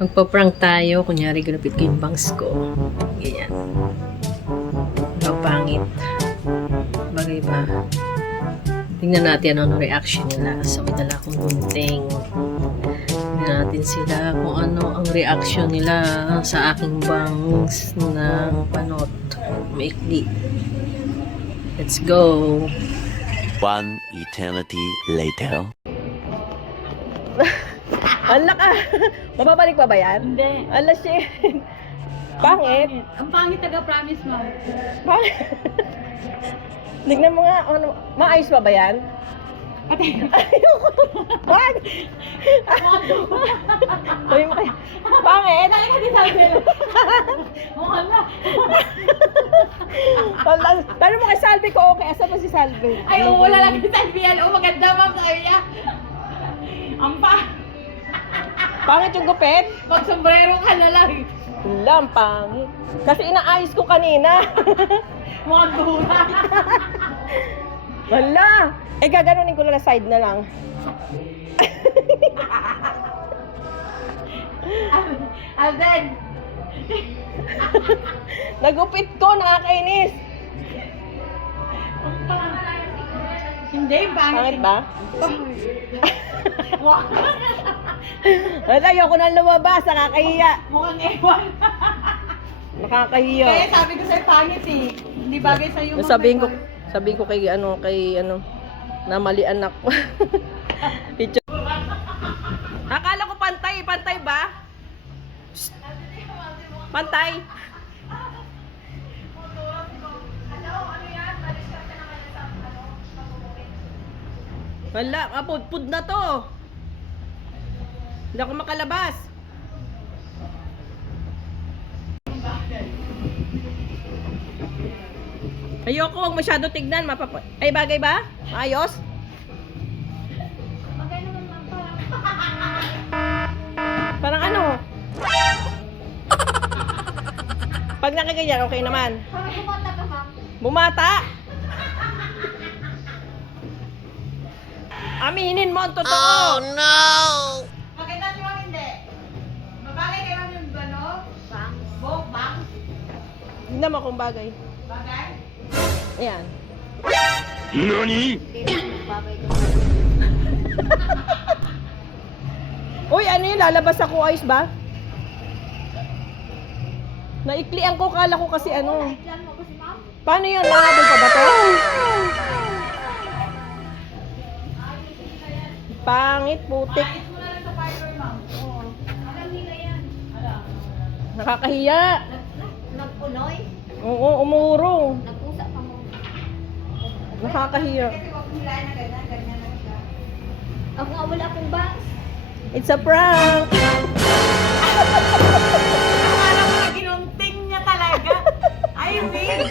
Magpa-prank tayo. Kunyari, ginupit ko yung bangs ko. Ganyan. Ikaw pangit. Bagay ba? Tingnan natin ano reaction nila. So, may dala akong gunting. Tingnan natin sila kung ano ang reaction nila sa aking bangs na panot. Maikli. Let's go! One eternity later. Ala ka! Mababalik pa ba yan? Hindi. Ala, shit! Pangit! Ang pangit taga-promise mo. Pangit! Tignan mo nga, ano, maayos pa ba yan? Ate. Ayoko! Wag! Sabi mo kayo, pangit! Dali ka din sabi. Mukha na. Tanong mo kay Salve ko, okay, asan ba si Salve? Ay, wala lang yung sabi yan. Oh, maganda ma'am, sabi niya. Ang Pangit yung gupit? pag sombrero ka na lang. Wala, ang pangit. Kasi inaayos ko kanina. Mukhang buhura. Wala! Eh, gaganunin ko na side na lang. Alden. Nagupit ko, nakakainis. Hindi, Pangit pangit. ba? Wala, ayoko na lumabas, nakakahiya. Mukhang ewan. Nakakahiya. Kaya sabi ko sa'yo, pangit eh. Hindi bagay sa'yo. Sabihin ko kay namalian ako. Picture. Akala ko pantay ba? Psst. Pantay. Wala, kapudpud na to. Hindi ako makalabas. Ayoko, huwag masyado tignan. Ay, bagay ba? Maayos? Parang ano? Pag nakaganyan, okay naman. Bumata? Aminin mo ang totoo. Oh, no! Maganda si Ma'am hindi. Mabagay kayo yung ano? Bangs. Bangs. Hindi naman kung bagay. Bagay? Ayan. NANI? Uy, ano yun? Lalabas ako, ayos ba? Naiklian ko, kala ko kasi ano. Paano yun? Mahabol pa ba to? Pangit, putik. Ayos mo na lang sa fiber, Ma'am. Oo. Alam nila yan. Alam. Nakakahiya. Nagpunoy? Oo, umurong. Nagpusa pa mo. Nakakahiya. Kasi wag nila na ganyan lang siya. Ako nga wala akong bangs. It's a prank. Akala ko na ginunting niya talaga. Ay, Will.